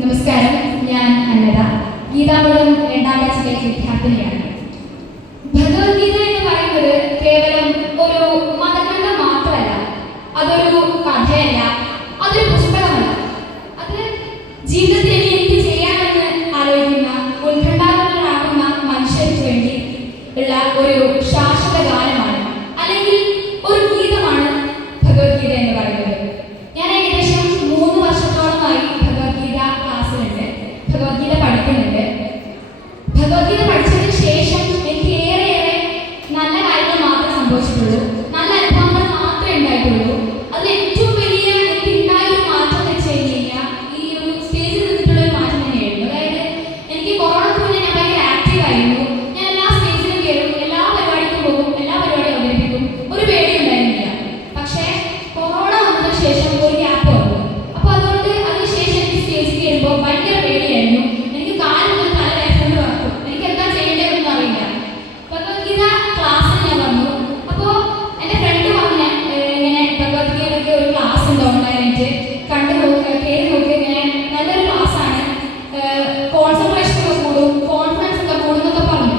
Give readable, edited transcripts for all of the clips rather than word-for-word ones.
നമസ്കാരം, ഞാൻ അന്നദ. ഗീതാമൃതം 2ാം ക്ലാസ്സിലെ വിദ്യാർത്ഥിനിയാണ്. ഭഗവത്ഗീത എന്ന് പറയുന്നത് കേവലം ഒരു മതഗ്രന്ഥം മാത്രമല്ല, അതൊരു കഥയല്ല, അതൊരു പുസ്തകമല്ല. അത് ജീവിതത്തിൽ എനിക്ക് ചെയ്യാമെന്ന് ആലോചിക്കുന്ന ഉത്കണ്ഠാകുലരാകുന്ന മനുഷ്യർക്ക് വേണ്ടി ഉള്ള ഒരു ശാശ്വത ഗാനമാണ്, അല്ലെങ്കിൽ ഒരു ഗീതമാണ് ഭഗവത്ഗീത എന്ന് പറയുന്നത്. ഞാൻ ഏകദേശം 3 വർഷത്തോളമായി ഭഗവത്ഗീത ക്ലാസ്സിലുണ്ട്, ഭഗവത്ഗീത പഠിക്കുന്നുണ്ട്. ഭഗവത്ഗീത പഠിച്ചതിന് ശേഷം എനിക്ക് ഏറെ നല്ല കാര്യങ്ങൾ മാത്രമേ സംഭവിച്ചിട്ടുള്ളൂ, നല്ല അനുഭവങ്ങൾ മാത്രമേ ഉണ്ടായിട്ടുള്ളൂ. അതിൽ ഏറ്റവും വലിയ എനിക്ക് ഉണ്ടായ ഒരു മാറ്റം എന്ന് വെച്ച് കഴിഞ്ഞാൽ ഈ ഒരു സ്റ്റേജിൽ നിന്നിട്ടുള്ള ഒരു മാറ്റം തന്നെയായിരുന്നു. അതായത് എനിക്ക് കൊറോണക്ക് മുന്നേ ഞാൻ ഭയങ്കര ആക്റ്റീവ് ആയിരുന്നു. ഞാൻ എല്ലാ സ്റ്റേജിലും കയറും, എല്ലാ പരിപാടിക്കും പോകും, എല്ലാ പരിപാടിയും അവതരിപ്പിക്കും, ഒരു പേടി ഉണ്ടായിരുന്നില്ല. പക്ഷേ കൊറോണ വന്നതിന് ശേഷം ഒരു ഗ്യാപ്പ് വന്നു. അപ്പോൾ അതുകൊണ്ട് അതിനുശേഷം എനിക്ക് സ്റ്റേജിൽ കയറുമ്പോൾ ഭയങ്കര പേടിയായിരുന്നു. എനിക്ക് കാലൊന്നും തല വേദന വന്നു, എനിക്ക് എന്താ ചെയ്യേണ്ടതെന്നൊന്നും അറിയില്ല. ഭഗവത്ഗീത ക്ലാസ്സിൽ ഞാൻ വന്നു. അപ്പോൾ എൻ്റെ ഫ്രണ്ട് പറഞ്ഞ ഇങ്ങനെ ഭഗവത്ഗീതയ്ക്ക് ഒരു ക്ലാസ് ഉണ്ട് ഓൺലൈനായിട്ട്, കണ്ടു നോക്കുക, കയറി നോക്കുക, ഇങ്ങനെ നല്ലൊരു ക്ലാസ്സാണ്, കോൺസെൻട്രേഷൻ ഒക്കെ കൂടും, കോൺഫിഡൻസ് ഒക്കെ കൂടും എന്നൊക്കെ പറഞ്ഞു.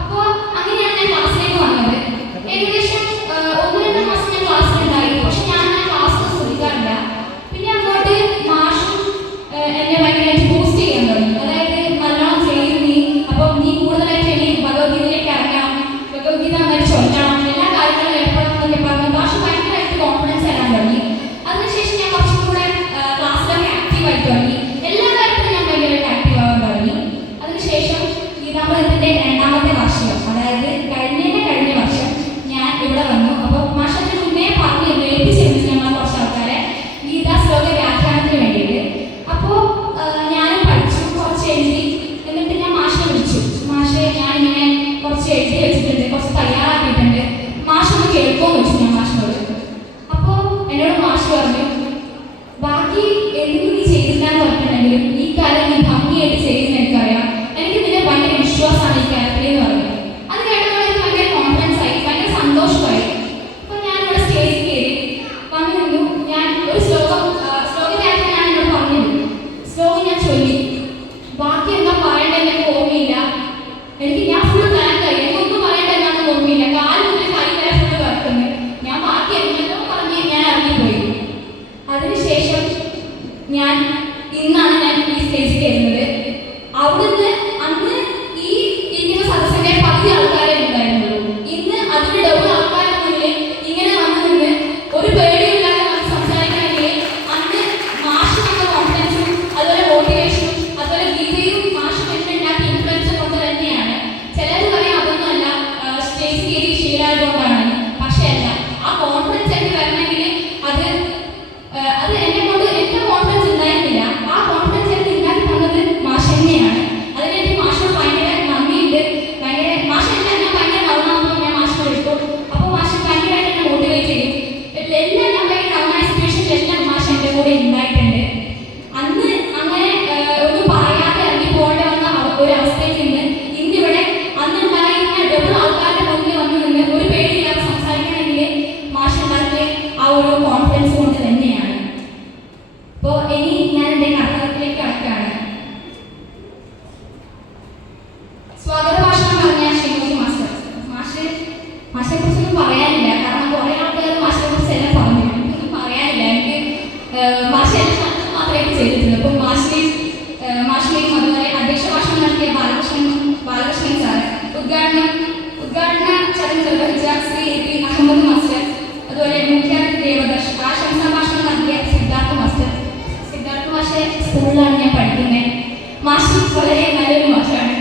അപ്പോൾ അങ്ങനെയാണ് ഞാൻ ക്ലാസ്സിലേക്ക് വന്നത്. ഏകദേശം 1-2 മാസം ഞാൻ ക്ലാസ്സിലുണ്ടായി. പക്ഷെ ഞാൻ ആ ക്ലാസ് ശ്രദ്ധിക്കാറില്ല. പിന്നെ അങ്ങോട്ട് മാഷും എന്നെ ഭയങ്കരമായിട്ട് ബൂസ്റ്റ് ചെയ്യാൻ തുടങ്ങി. അതായത് നല്ലോണം ചെയ്യും നീ, അപ്പം നീ കൂടുതലായിട്ട് ഇനി ഭഗവത്ഗീതയിലേക്ക് ഇറങ്ങാം, ഭഗവത്ഗീത അങ്ങനെ ചൊല്ലണം, എല്ലാ കാര്യങ്ങളും ഏർപ്പെടണം എന്നൊക്കെ പറഞ്ഞു മാഷ് ഭയങ്കരമായിട്ട് കോൺഫിഡൻസ് തരാൻ തുടങ്ങി. അതിനുശേഷം ഞാൻ കുറച്ചും കൂടെ ക്ലാസ്സിലൊക്കെ ആക്റ്റീവായി തുടങ്ങി, എല്ലാ കാര്യത്തിലും ഞാൻ ഭയങ്കരമായിട്ട് ആക്റ്റീവ് ആവാൻ തുടങ്ങി. അതിനുശേഷം ഗീതാമൃതത്തിൻ്റെ 2ാമത്തെ വാർഷികം, അതായത് കഴിഞ്ഞ വർഷം ഞാൻ ഇവിടെ വന്നു. അപ്പോൾ മാഷത്തിന് മുന്നേ പറഞ്ഞു ഏൽപ്പിച്ചിരുന്നു ഞങ്ങൾ കുറച്ച് ആൾക്കാരെ ഗീതാ ശ്ലോക വ്യാഖ്യാനത്തിന് വേണ്ടിയിട്ട്. അപ്പോൾ ഞാനും പഠിച്ചു, കുറച്ച് എഴുതി. എന്നിട്ട് ഞാൻ മാഷിനെ വിളിച്ചു. മാഷെ, ഞാനിങ്ങനെ കുറച്ച് എഴുതി വെച്ചിട്ടുണ്ട്, കുറച്ച് തയ്യാറാക്കിയിട്ടുണ്ട്, മാഷൊന്ന് കേൾക്കുമെന്ന് വെച്ചു ഞാൻ മാഷിനോട്. അപ്പോൾ എന്നോട് മാഷ് പറഞ്ഞു, ബാക്കി എന്തും നീ ചെയ്തില്ല എന്ന് പറഞ്ഞിട്ടുണ്ടെങ്കിലും ഈ കാര്യം നീ ഭംഗിയായിട്ട് ചെയ്യുന്ന എനിക്കറിയാം, എനിക്ക് നിന്നെ ഭയങ്കര വിശ്വാസമാണ് ഈ കാര്യത്തിലെന്ന് പറഞ്ഞു. അത് കേട്ടപ്പോൾ എനിക്ക് ഭയങ്കര കോൺഫിഡൻസ് ആയി, ഭയങ്കര സന്തോഷമായി. അപ്പോൾ ഞാനിവിടെ സ്റ്റേജിൽ കയറി വന്നു നിന്നു. ഞാൻ ഒരു ശ്ലോകം വ്യാഖ്യാനം ഞാൻ എന്നോട് പറഞ്ഞിരുന്നു. ശ്ലോകം ഞാൻ ചൊല്ലി. ബാക്കി എന്താ പറയേണ്ടത് എനിക്ക് ഓർമ്മയില്ല. ഞാൻ ഫുൾ ബ്ലാങ്ക് ആയി, എനിക്കൊന്നും പറയേണ്ട എന്താണെന്ന് ഓർമ്മയില്ല. കാല് മുതൽ കൈ വരെ ഫുൾ വരക്കുന്നു. ഞാൻ ബാക്കി എന്തെങ്കിലും പറഞ്ഞ് ഞാൻ ഇറങ്ങിപ്പോയി. അതിനുശേഷം ഇന്നാണ് ഞാൻ ഈ സ്റ്റേജിൽ കയറുന്നത്. അവിടുന്ന് അന്ന് ഈ ഇരിക്കുന്ന സദസ്സിന്റെ 10 ആൾക്കാരെ ഉണ്ടായിരുന്നുള്ളൂ. ഇന്ന് അതിന് ഡബിൾ ആൾക്കാരുടെ മുന്നിൽ ഇങ്ങനെ വന്നു നിന്ന് ഒരു പേടിയില്ലാതെ നമുക്ക് സംസാരിക്കണമെങ്കിൽ അന്ന് മാഷ് തന്ന കോൺഫിഡൻസും അതുപോലെ മോട്ടിവേഷനും അതുപോലെ ഗീതയും മാഷും ഉണ്ടാക്കിയ ഇൻഫ്ലുവൻസ് കൊണ്ട് തന്നെയാണ്. ചിലർ പറയും അതൊന്നുമല്ല, സ്റ്റേജ് കയറി ശീലമായതുകൊണ്ടാണ്. പക്ഷേ അല്ല, ആ കോൺഫിഡൻസ് എനിക്ക് വരണമെങ്കിൽ അത് എന്നെ കൊണ്ട് എനിക്ക് കോൺഫിഡൻസ് ഉണ്ടായിരുന്നില്ല. ആ കോൺഫിഡൻസ് എനിക്ക് ഉണ്ടാക്കി തന്നത് മാഷ് തന്നെയാണ്. അതിനെനിക്ക് മാഷിനോട് ഭയങ്കര നന്ദിയുണ്ട്. മാഷ് ഞാൻ ഭയങ്കര ഡൗണാകുമ്പോൾ ഞാൻ മാഷിനെ വിളിക്കും. അപ്പോൾ മാഷ് ഭയങ്കരമായിട്ട് എന്നെ മോട്ടിവേറ്റ് ചെയ്യും. എല്ലാം ഞാൻ ഭയങ്കര ഡൗണായ സിറ്റുവേഷനിലെല്ലാം മാഷ് എൻ്റെ കൂടെ ഉണ്ടായിട്ടുണ്ട്. അന്ന് അങ്ങനെ ഒന്നും പറയാതെ ഇറങ്ങി പോകേണ്ടി വന്ന ഒരു അവസ്ഥയിൽ നിന്ന് ഇന്നിവിടെ അന്നുണ്ടായിരുന്ന ഡബിൾ ആൾക്കാരുടെ മുന്നിൽ വന്നു നിന്ന് ഒരു പേടിയില്ലാതെ സംസാരിക്കണമെങ്കിൽ മാഷ് ഉണ്ടാക്കിയ ആ ഒരു കോൺഫിഡൻസ് കൊണ്ട് തന്നെയാണ്. അപ്പോൾ ഇനി ഞാൻ എൻ്റെ കർത്തവ്യത്തിലേക്ക് കടക്കുകയാണ്. സ്വാഗത ഭാഷണം പറഞ്ഞ ശ്രീമതി മാഷിനെ കുറിച്ചൊന്നും പറയാനില്ല, കാരണം കുറേ ആൾക്കാർ മാഷിനെ കുറിച്ച് എല്ലാം പറഞ്ഞു. എനിക്കൊന്നും പറയാനില്ല, എനിക്ക് മാഷ് എല്ലാം മാത്രമേ ചെയ്തിട്ടുള്ളൂ. അപ്പോൾ മാഷിനെയും അതുപോലെ അധ്യക്ഷ ഭാഷണം നടത്തിയ ബാലകൃഷ്ണൻ സാറ്, ഉദ്ഘാടന ചടങ്ങ് നിർവഹിച്ച ശ്രീ പി അഹമ്മദ് മാസ്റ്റർ, അതുപോലെ മുഖ്യാതിഥി ദേവദർശ്, ആശംസാ ഭാഷണം നടത്തിയ സിദ്ധാർത്ഥ മാഷെ സ്കൂളിലാണ് ഞാൻ പഠിക്കുന്നത്. മാഷ് വളരെ നല്ലൊരു മാഷാണ്.